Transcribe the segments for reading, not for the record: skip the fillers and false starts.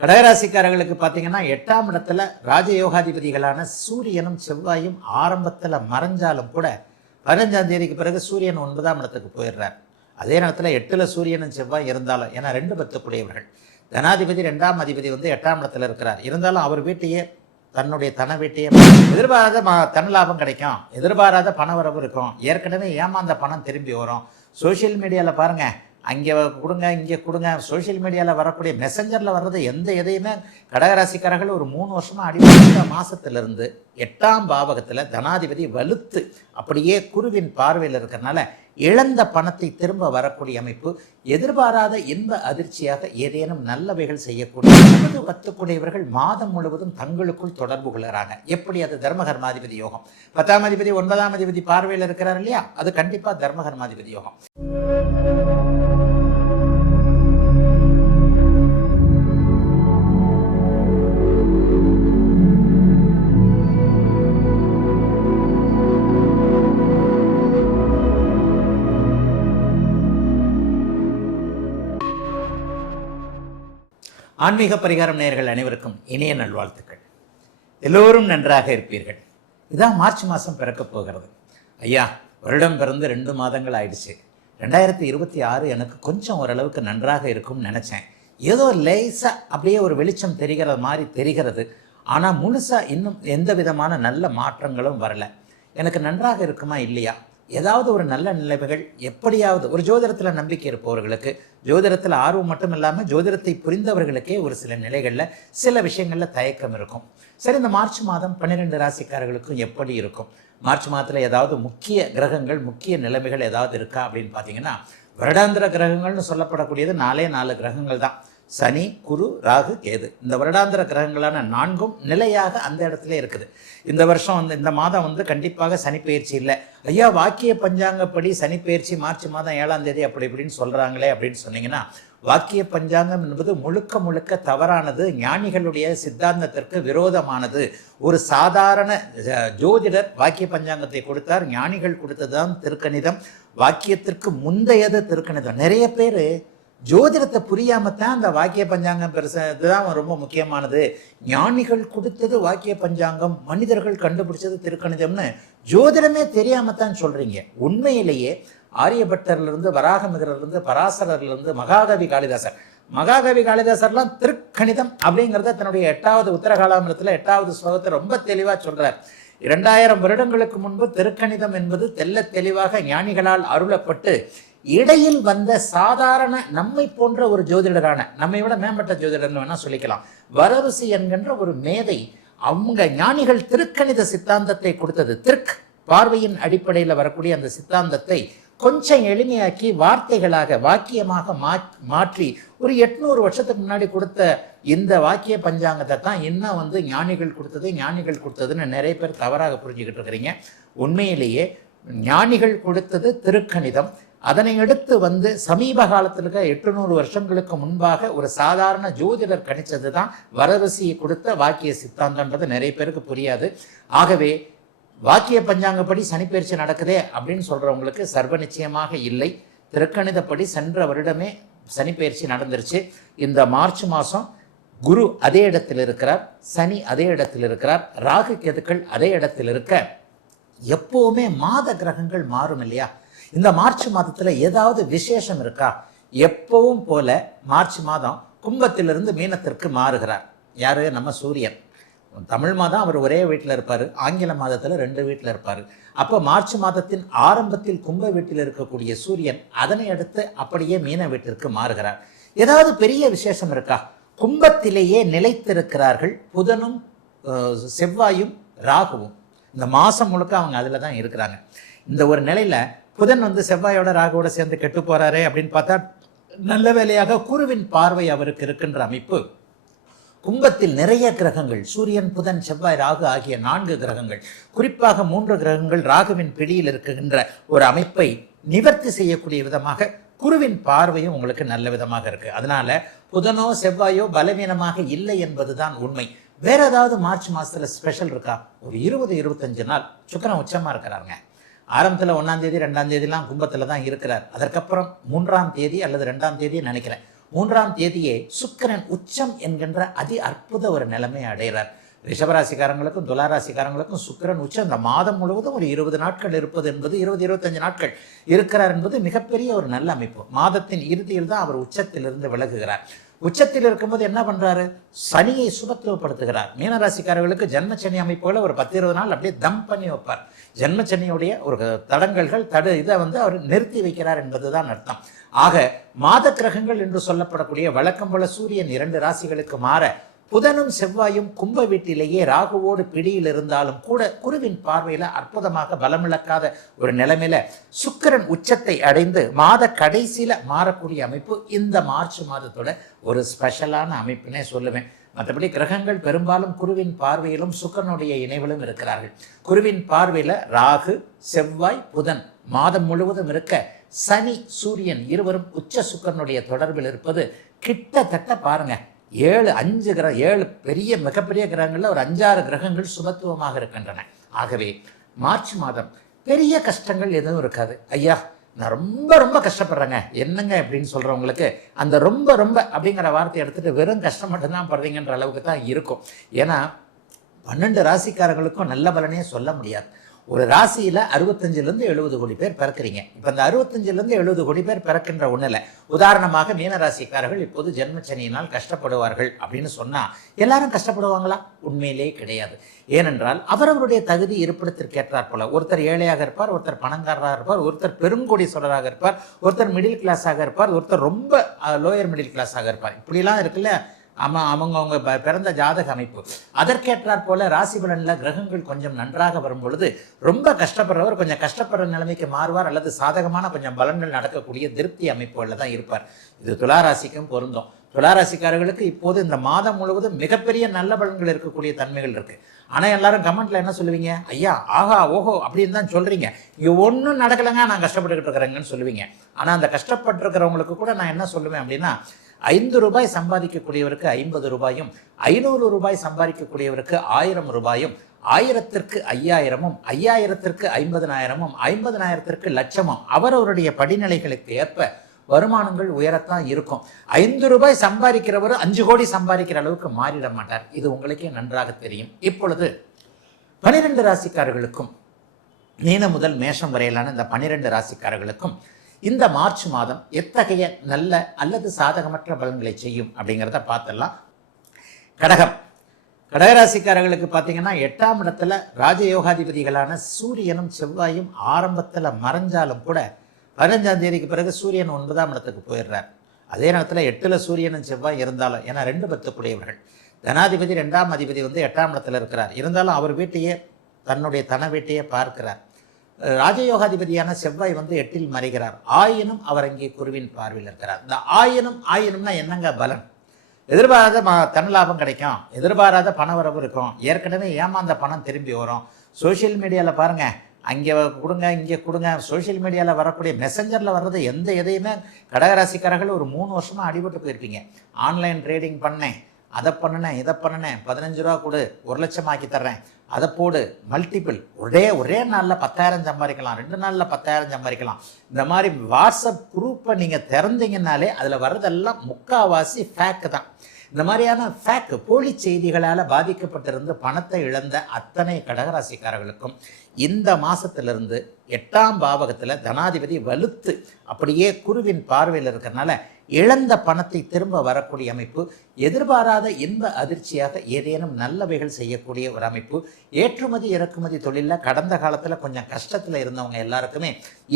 கடகராசிக்காரர்களுக்கு பார்த்தீங்கன்னா 8ஆம் இடத்துல ராஜயோகாதிபதிகளான சூரியனும் செவ்வாயும் ஆரம்பத்தில் மறைஞ்சாலும் கூட 15ஆம் தேதிக்கு பிறகு சூரியன் 9ஆம் இடத்துக்கு போயிடுறார். அதே நேரத்தில் 8ல் சூரியனும் செவ்வாய் இருந்தாலும், ஏன்னா 2 10 தனாதிபதி 2ஆம் அதிபதி 8ஆம் இடத்துல இருக்கிறார். இருந்தாலும் அவர் வீட்டையே தன்னுடைய தன வீட்டையே எதிர்பாராத தன லாபம் கிடைக்கும், எதிர்பாராத பண வரவு இருக்கும், ஏற்கனவே ஏமாந்த பணம் திரும்பி வரும். சோசியல் மீடியாவில் பாருங்கள், அங்கே கொடுங்க இங்கே கொடுங்க, சோஷியல் மீடியாவில் வரக்கூடிய மெசஞ்சரில் வர்றது எதையுமே கடகராசிக்காரர்கள் ஒரு 3 வருஷமாக அடிப்படை மாதத்திலிருந்து 8ஆம் பாவகத்தில் தனாதிபதி வலுத்து அப்படியே குருவின் பார்வையில் இருக்கிறனால இழந்த பணத்தை திரும்ப வரக்கூடிய அமைப்பு, எதிர்பாராத இன்ப அதிர்ச்சியாக ஏதேனும் நல்லவைகள் செய்யக்கூடிய 10 கூடியவர்கள் மாதம் முழுவதும் தங்களுக்குள் தொடர்பு கொள்கிறாங்க. எப்படி? அது தர்மகர்மாதிபதி யோகம். 10ஆம் அதிபதி 9ஆம் அதிபதி பார்வையில் இருக்கிறார் இல்லையா, அது கண்டிப்பாக தர்மகர்மாதிபதி யோகம். ஆன்மீக பரிகாரம் நேயர்கள் அனைவருக்கும் இனிய நல்வாழ்த்துக்கள். எல்லோரும் நன்றாக இருப்பீர்கள். இதான் மார்ச் மாதம் பிறக்க போகிறது. ஐயா, வருடம் பிறந்து 2 மாதங்கள் ஆயிடுச்சு. 2026 எனக்கு கொஞ்சம் ஓரளவுக்கு நன்றாக இருக்கும்னு நினச்சேன். ஏதோ லேசாக அப்படியே ஒரு வெளிச்சம் தெரிகிற மாதிரி தெரிகிறது. ஆனால் முழுசாக இன்னும் எந்த விதமான நல்ல மாற்றங்களும் வரலை. எனக்கு நன்றாக இருக்குமா இல்லையா? ஏதாவது ஒரு நல்ல நிலைமைகள் எப்படியாவது ஒரு ஜோதிடத்தில் நம்பிக்கை இருப்பவர்களுக்கு, ஜோதிடத்தில் ஆர்வம் மட்டும் இல்லாமல் ஜோதிடத்தை புரிந்தவர்களுக்கே ஒரு சில நிலைகளில் சில விஷயங்களில் தயக்கம் இருக்கும். சரி, இந்த மார்ச் மாதம் 12 ராசிக்காரர்களுக்கும் எப்படி இருக்கும்? மார்ச் மாதத்தில் ஏதாவது முக்கிய கிரகங்கள், முக்கிய நிலைமைகள் ஏதாவது இருக்கா அப்படின்னு பார்த்தீங்கன்னா, வருடாந்திர கிரகங்கள்னு சொல்லப்படக்கூடியது 4 கிரகங்கள் தான். சனி, குரு, ராகு, கேது. இந்த வருடாந்திர கிரகங்களான 4ம் நிலையாக அந்த இடத்துல இருக்குது. இந்த வருஷம் இந்த மாதம் கண்டிப்பாக சனிப்பெயர்ச்சி இல்லை. ஐயா, வாக்கிய பஞ்சாங்கப்படி சனிப்பெயர்ச்சி மார்ச் மாதம் 7ஆம் தேதி அப்படி இப்படின்னு சொல்கிறாங்களே அப்படின்னு சொன்னீங்கன்னா, வாக்கிய பஞ்சாங்கம் என்பது முழுக்க முழுக்க தவறானது, ஞானிகளுடைய சித்தாந்தத்திற்கு விரோதமானது. ஒரு சாதாரண ஜோதிடர் வாக்கிய பஞ்சாங்கத்தை கொடுத்தார், ஞானிகள் கொடுத்தது தான் திருக்கணிதம். வாக்கியத்திற்கு முந்தையது திருக்கணிதம். நிறைய பேர் ஜோதிடத்தை புரியாமத்தான் அந்த வாக்கிய பஞ்சாங்கம் இதுதான் ரொம்ப முக்கியமானது, ஞானிகள் கொடுத்தது வாக்கிய பஞ்சாங்கம், மனிதர்கள் கண்டுபிடிச்சது திருக்கணிதம்னு ஜோதிடமே தெரியாமத்தான் சொல்றீங்க. உண்மையிலேயே ஆரியபட்டர்லேருந்து, வராகமிகரிலிருந்து, பராசரர்லேருந்து, மகாகவி காளிதாசர்லாம் திருக்கணிதம் அப்படிங்கிறத தன்னுடைய 8வது உத்தரகாலாமிரத்தில் 8வது ஸ்லோகத்தை ரொம்ப தெளிவாக சொல்றார். 2000 வருடங்களுக்கு முன்பு திருக்கணிதம் என்பது தெல்ல தெளிவாக ஞானிகளால் அருளப்பட்டு இடையில் வந்த சாதாரண நம்மை போன்ற ஒரு ஜோதிடரான, நம்மை விட மேம்பட்ட ஜோதிடர்னு வேணா சொல்லிக்கலாம், வரருசி என்கின்ற ஒரு மேதை, அவங்க ஞானிகள் திருக்கணித சித்தாந்தத்தை கொடுத்தது. பார்வையின் அடிப்படையில் வரக்கூடிய அந்த சித்தாந்தத்தை கொஞ்சம் எளிமையாக்கி வார்த்தைகளாக வாக்கியமாக மாற்றி ஒரு 800 வருஷத்துக்கு முன்னாடி கொடுத்த இந்த வாக்கிய பஞ்சாங்கத்தை தான் இன்னும் ஞானிகள் கொடுத்ததுன்னு நிறைய பேர் தவறாக புரிஞ்சுக்கிட்டு இருக்கிறீங்க. உண்மையிலேயே ஞானிகள் கொடுத்தது திருக்கணிதம். அதனை அடுத்து சமீப காலத்தில் 800 வருஷங்களுக்கு முன்பாக ஒரு சாதாரண ஜோதிடர் கணிச்சது தான் வரருசியை கொடுத்த வாக்கிய சித்தாந்தன்றது நிறைய பேருக்கு புரியாது. ஆகவே வாக்கிய பஞ்சாங்கப்படி சனிப்பெயர்ச்சி நடக்குதே அப்படின்னு சொல்றவங்களுக்கு சர்வ நிச்சயமாக இல்லை. திருக்கணிதப்படி சென்ற வருடமே சனிப்பெயர்ச்சி நடந்துருச்சு. இந்த மார்ச் மாதம் குரு அதே இடத்தில் இருக்கிறார், சனி அதே இடத்தில் இருக்கிறார், ராகு கேதுக்கள் அதே இடத்தில் இருக்க எப்பவுமே மாத கிரகங்கள் மாறும் இல்லையா? இந்த மார்ச் மாதத்தில் ஏதாவது விசேஷம் இருக்கா? எப்பவும் போல மார்ச் மாதம் கும்பத்திலிருந்து மீனத்திற்கு மாறுகிறார். யாரு? நம்ம சூரியன். தமிழ் மாதம் அவர் ஒரே வீட்டில் இருப்பார், ஆங்கில மாதத்தில் 2 வீட்டில் இருப்பார். அப்போ மார்ச் மாதத்தின் ஆரம்பத்தில் கும்ப வீட்டில் இருக்கக்கூடிய சூரியன் அதனை அடுத்து அப்படியே மீன வீட்டிற்கு மாறுகிறார். ஏதாவது பெரிய விசேஷம் இருக்கா? கும்பத்திலேயே நிலைத்திருக்கிறார்கள் புதனும் செவ்வாயும் ராகுவும். இந்த மாதம் முழுக்க அவங்க அதில் தான் இருக்கிறாங்க. இந்த ஒரு நிலையில் புதன் செவ்வாயோட ராகுவோட சேர்ந்து கெட்டு போறாரே அப்படின்னு பார்த்தா, நல்ல வேலையாக குருவின் பார்வை அவருக்கு இருக்கின்ற அமைப்பு. கும்பத்தில் நிறைய கிரகங்கள், சூரியன், புதன், செவ்வாய், ராகு ஆகிய 4 கிரகங்கள், குறிப்பாக 3 கிரகங்கள் ராகுவின் பிடியில் இருக்கின்ற ஒரு அமைப்பை நிவர்த்தி செய்யக்கூடிய விதமாக குருவின் பார்வையும் உங்களுக்கு நல்ல விதமாக இருக்கு. அதனால புதனோ செவ்வாயோ பலவீனமாக இல்லை என்பதுதான் உண்மை. வேற ஏதாவது மார்ச் மாசத்துல ஸ்பெஷல் இருக்கா? ஒரு 20-25 நாள் சுக்கிரன் உச்சமா இருக்கிறாருங்க. ஆரம்பத்தில் 1ஆம் தேதி 2ஆம் தேதிலாம் கும்பத்தில் தான் இருக்கிறார். அதற்கப்புறம் 3ஆம் தேதி அல்லது 2ஆம் தேதி நினைக்கிறேன் 3ஆம் தேதியே சுக்கிரன் உச்சம் என்கின்ற அதி அற்புத ஒரு நிலைமை அடைகிறார். ரிஷபராசிக்காரங்களுக்கும் துளாராசிக்காரங்களுக்கும் சுக்கிரன் உச்சம் இந்த மாதம் முழுவதும் ஒரு 20 நாட்கள் இருப்பது என்பது 20-25 நாட்கள் இருக்கிறார் என்பது மிகப்பெரிய ஒரு நல்ல அமைப்பு. மாதத்தின் இறுதியில் தான் அவர் உச்சத்திலிருந்து விலகுகிறார். உச்சத்தில் இருக்கும்போது என்ன பண்றாரு? சனியை சுபத்துவப்படுத்துகிறார். மீனராசிக்காரர்களுக்கு ஜென்மச்சனி அமைப்புகளை ஒரு 10-20 நாள் அப்படியே தம் பண்ணி வைப்பார். ஜென்மச்சனியுடைய ஒரு தடங்கல்கள் இதை அவர் நிறுத்தி வைக்கிறார் என்பதுதான் அர்த்தம். ஆக மாத கிரகங்கள் என்று சொல்லப்படக்கூடிய வழக்கம் போல சூரியன் 2 ராசிகளுக்கு மாற புதனும் செவ்வாயும் கும்ப வீட்டிலேயே ராகுவோடு பிடியில் இருந்தாலும் கூட குருவின் பார்வையில அற்புதமாக பலமிழக்காத ஒரு நிலைமையில சுக்கிரன் உச்சத்தை அடைந்து மாத கடைசியில மாறக்கூடிய அமைப்பு இந்த மார்ச் மாதத்தோட ஒரு ஸ்பெஷலான அமைப்புனே சொல்லுவேன். மற்றபடி கிரகங்கள் பெரும்பாலும் குருவின் பார்வையிலும் சுக்கிரனுடைய இணைவிலும் இருக்கிறார்கள். குருவின் பார்வையில ராகு, செவ்வாய், புதன் மாதம் முழுவதும் இருக்க சனி, சூரியன் இருவரும் உச்ச சுக்கிரனுடைய தொடர்பில் இருப்பது கிட்டத்தட்ட பாருங்க 7 பெரிய மிகப்பெரிய கிரகங்கள்ல ஒரு 5-6 கிரகங்கள் சுபத்துவமாக இருக்கின்றன. ஆகவே மார்ச் மாதம் பெரிய கஷ்டங்கள் எதுவும் இருக்காது. ஐயா நான் ரொம்ப கஷ்டப்படுறேங்க என்னங்க அப்படின்னு சொல்றவங்களுக்கு அந்த ரொம்ப அப்படிங்கிற வார்த்தையை எடுத்துட்டு வெறும் கஷ்டம் மட்டும்தான் படுறீங்கன்ற அளவுக்கு தான் இருக்கும். ஏன்னா 12 ராசிக்காரர்களுக்கும் நல்ல பலனே சொல்ல முடியாது. ஒரு ராசியில 65-70 கோடி பேர் பிறக்கிறீங்க. இப்ப இந்த 65-70 கோடி பேர் பிறக்கின்ற ஒண்ணுல உதாரணமாக மீனராசிக்காரர்கள் இப்போது ஜென்மச்சனியினால் கஷ்டப்படுவார்கள் அப்படின்னு சொன்னா எல்லாரும் கஷ்டப்படுவாங்களா? உண்மையிலே கிடையாது. ஏனென்றால் அவரவருடைய தகுதி இருப்பிடத்திற்கு ஏற்றாற் போல ஒருத்தர் ஏழையாக இருப்பார், ஒருத்தர் பணக்காரராக இருப்பார், ஒருத்தர் பெருங்கோடீஸ்வரராக இருப்பார், ஒருத்தர் மிடில் கிளாஸாக இருப்பார், ஒருத்தர் ரொம்ப லோயர் மிடில் கிளாஸாக இருப்பார். இப்படிலாம் இருக்குல்ல அவங்க பிறந்த ஜாதக அமைப்பு. அதற்கேற்றாற் போல ராசி பலன்ல கிரகங்கள் கொஞ்சம் நன்றாக வரும் பொழுது ரொம்ப கஷ்டப்படுறவர் கொஞ்சம் கஷ்டப்படுற நிலைமைக்கு மாறுவார், அல்லது சாதகமான கொஞ்சம் பலன்கள் நடக்கக்கூடிய திருப்தி அமைப்புகளில் தான் இருப்பார். இது துளாராசிக்கும் பொருந்தும். துளாராசிக்காரர்களுக்கு இப்போது இந்த மாதம் முழுவதும் மிகப்பெரிய நல்ல பலன்கள் இருக்கக்கூடிய தன்மைகள் இருக்கு. ஆனா எல்லாரும் கமெண்ட்ல என்ன சொல்லுவீங்க? ஐயா ஆஹா ஓஹோ அப்படின்னு தான் சொல்றீங்க, இங்க ஒன்றும் நடக்கலைங்க, நான் கஷ்டப்பட்டுக்கிட்டு இருக்கிறேங்கன்னு சொல்லுவீங்க. ஆனா அந்த கஷ்டப்பட்டு இருக்கிறவங்களுக்கு கூட நான் என்ன சொல்லுவேன் அப்படின்னா, 5 ரூபாய் சம்பாதிக்கக்கூடியவருக்கு 50 ரூபாயும், 500 ரூபாய் சம்பாதிக்கக்கூடியவருக்கு 1000 ரூபாயும், 1000ற்கு 5000ம், 5000ற்கு 50,000ம், 50,000ற்கு லட்சமும் அவரவருடைய படிநிலைகளுக்கு ஏற்ப வருமானங்கள் உயரத்தான் இருக்கும். 5 ரூபாய் சம்பாதிக்கிறவர் 5 கோடி சம்பாதிக்கிற அளவுக்கு மாறிட மாட்டார். இது உங்களுக்கே நன்றாக தெரியும். இப்பொழுது 12 ராசிக்காரர்களுக்கும் மீன முதல் மேஷம் வரையிலான இந்த 12 ராசிக்காரர்களுக்கும் இந்த மார்ச் மாதம் எத்தகைய நல்ல அல்லது சாதகமற்ற பலன்களை செய்யும் அப்படிங்கிறத பார்த்துடலாம். கடகராசிக்காரர்களுக்கு பார்த்தீங்கன்னா 8ஆம் இடத்துல ராஜயோகாதிபதிகளான சூரியனும் செவ்வாயும் ஆரம்பத்தில் மறைஞ்சாலும் கூட 15ஆம் தேதிக்கு பிறகு சூரியன் 9ஆம் இடத்துக்கு போயிடுறார். அதே நேரத்தில் 8ல் சூரியனும் செவ்வாய் இருந்தாலும், ஏன்னா 2 பத்துக்குடையவர்கள், தனாதிபதி 2ஆம் அதிபதி 8ஆம் இடத்துல இருக்கிறார். இருந்தாலும் அவர் வீட்டையே தன்னுடைய தன வீட்டையே பார்க்கிறார். ராஜயோகாதிபதியான செவ்வாய் 8ல் மறைகிறார். ஆயினும் அவர் அங்கே குருவின் பார்வையில் இருக்கிறார். இந்த ஆயினும்னா என்னங்க பலன்? எதிர்பாராத தனலாபம் கிடைக்கும், எதிர்பாராத பணவரவு இருக்கும், ஏற்கனவே ஏமாந்த பணம் திரும்பி வரும். சோசியல் மீடியாவில் பாருங்க, அங்கே கொடுங்க இங்கே கொடுங்க, சோசியல் மீடியாவில் வரக்கூடிய மெசஞ்சரில் வர்றது எதையுமே கடகராசிக்காரர்கள் ஒரு 3 வருஷமாக அடிபட்டு போயிருப்பீங்க. ஆன்லைன் ட்ரேடிங் பண்ணேன், அதை பண்ணினேன், இதை பண்ணினேன், 15 ரூபா கொடு 1 லட்சம் ஆக்கி தர்றேன், அதை போடு, மல்டிபிள், ஒரே நாளில் 10,000 சம்பாதிக்கலாம், 2 நாளில் 10,000 சம்பாதிக்கலாம். இந்த மாதிரி வாட்ஸ்அப் குரூப்பை நீங்கள் திறந்தீங்கன்னாலே அதில் வர்றதெல்லாம் முக்காவாசி ஃபேக்கு தான். இந்த மாதிரியான ஃபேக் போலி செய்திகளால் பாதிக்கப்பட்டிருந்து பணத்தை இழந்த அத்தனை கடகராசிக்காரர்களுக்கும் இந்த மாதத்திலிருந்து 8ஆம் பாவகத்தில் தனாதிபதி வலுத்து அப்படியே குருவின் பார்வையில் இருக்கிறதுனால இழந்த பணத்தை திரும்ப வரக்கூடிய அமைப்பு, எதிர்பாராத இன்ப அதிர்ச்சியாக ஏதேனும் நல்லவைகள் செய்யக்கூடிய ஒரு அமைப்பு. ஏற்றுமதி இறக்குமதி தொழிலில் கடந்த காலத்தில் கொஞ்சம் கஷ்டத்தில் இருந்தவங்க எல்லாருக்குமே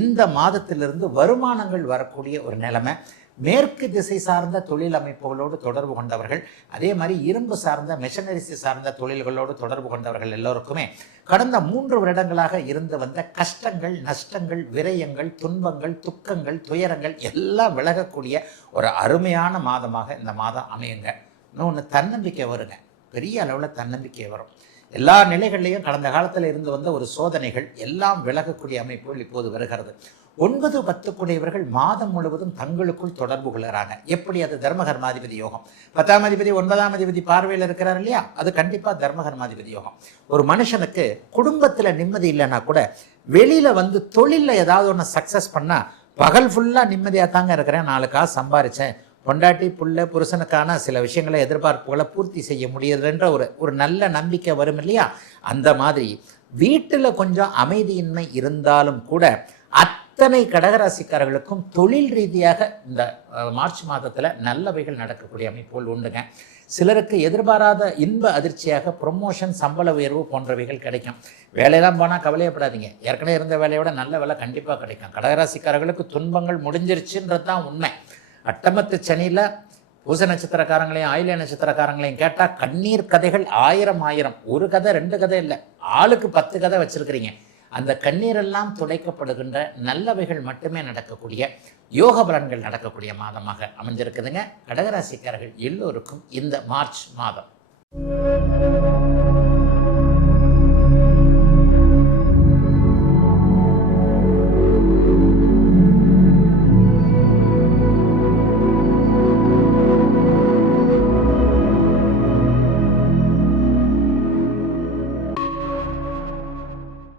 இந்த மாதத்திலிருந்து வருமானங்கள் வரக்கூடிய ஒரு நிலைமை. மேற்கு திசை சார்ந்த தொழில் அமைப்புகளோடு தொடர்பு கொண்டவர்கள், அதே மாதிரி இரும்பு சார்ந்த மெஷினரிசி சார்ந்த தொழில்களோடு தொடர்பு கொண்டவர்கள் எல்லோருக்குமே கடந்த 3 வருடங்களாக இருந்து வந்த கஷ்டங்கள், நஷ்டங்கள், விரயங்கள், துன்பங்கள், துக்கங்கள், துயரங்கள் எல்லாம் விலகக்கூடிய ஒரு அருமையான மாதமாக இந்த மாதம் அமையுங்க. இன்னொன்று தன்னம்பிக்கை வருங்க, பெரிய அளவில் தன்னம்பிக்கை வரும். எல்லா நிலைகள்லையும் கடந்த காலத்தில் இருந்து வந்த ஒரு சோதனைகள் எல்லாம் விலகக்கூடிய அமைப்புகள் இப்போது வருகிறது. 9, 10 கூடியவர்கள் மாதம் முழுவதும் தங்களுக்குள் தொடர்பு கொள்கிறாங்க. எப்படி? அது தர்மகர்மாதிபதி யோகம். 10ஆம் அதிபதி 9ஆம் அதிபதி பார்வையில் இருக்கிறார் இல்லையா, அது கண்டிப்பாக தர்மகர்மாதிபதி யோகம். ஒரு மனுஷனுக்கு குடும்பத்தில் நிம்மதி இல்லைன்னா கூட வெளியில் தொழிலில் ஏதாவது ஒன்று சக்ஸஸ் பண்ணால் பகல் ஃபுல்லாக நிம்மதியாக தாங்க இருக்கிறேன், 4 காசு சம்பாரித்தேன், பொண்டாட்டி புள்ள புருஷனுக்கான சில விஷயங்களை எதிர்பார்ப்புகளை பூர்த்தி செய்ய முடியுதுன்ற ஒரு நல்ல நம்பிக்கை வரும் இல்லையா? அந்த மாதிரி வீட்டில் கொஞ்சம் அமைதியின்மை இருந்தாலும் கூட அத்தனை கடகராசிக்காரர்களுக்கும் தொழில் ரீதியாக இந்த மார்ச் மாதத்தில் நல்லவைகள் நடக்கக்கூடிய அமைப்புகள் உண்டுங்க. சிலருக்கு எதிர்பாராத இன்ப அதிர்ச்சியாக ப்ரொமோஷன், சம்பள உயர்வு போன்றவைகள் கிடைக்கும். வேலையெல்லாம் போனால் கவலையப்படாதீங்க, ஏற்கனவே இருந்த வேலையோட நல்ல வேலை கண்டிப்பாக கிடைக்கும். கடகராசிக்காரர்களுக்கு துன்பங்கள் முடிஞ்சிருச்சுன்றது தான் உண்மை. அட்டமத்து சனியில் பூச நட்சத்திரக்காரங்களையும் ஆயில்ய நட்சத்திரக்காரங்களையும் கேட்டால் கண்ணீர் கதைகள் ஆயிரம். ஒரு கதை 2 கதை இல்லை, ஆளுக்கு 10 கதை வச்சிருக்கிறீங்க. அந்த கண்ணீரெல்லாம் துடைக்கப்படுகின்ற நல்லவைகள் மட்டுமே நடக்கக்கூடிய யோக பலன்கள் நடக்கக்கூடிய மாதமாக அமைஞ்சிருக்குதுங்க கடகராசிக்காரர்கள் எல்லோருக்கும் இந்த மார்ச் மாதம்.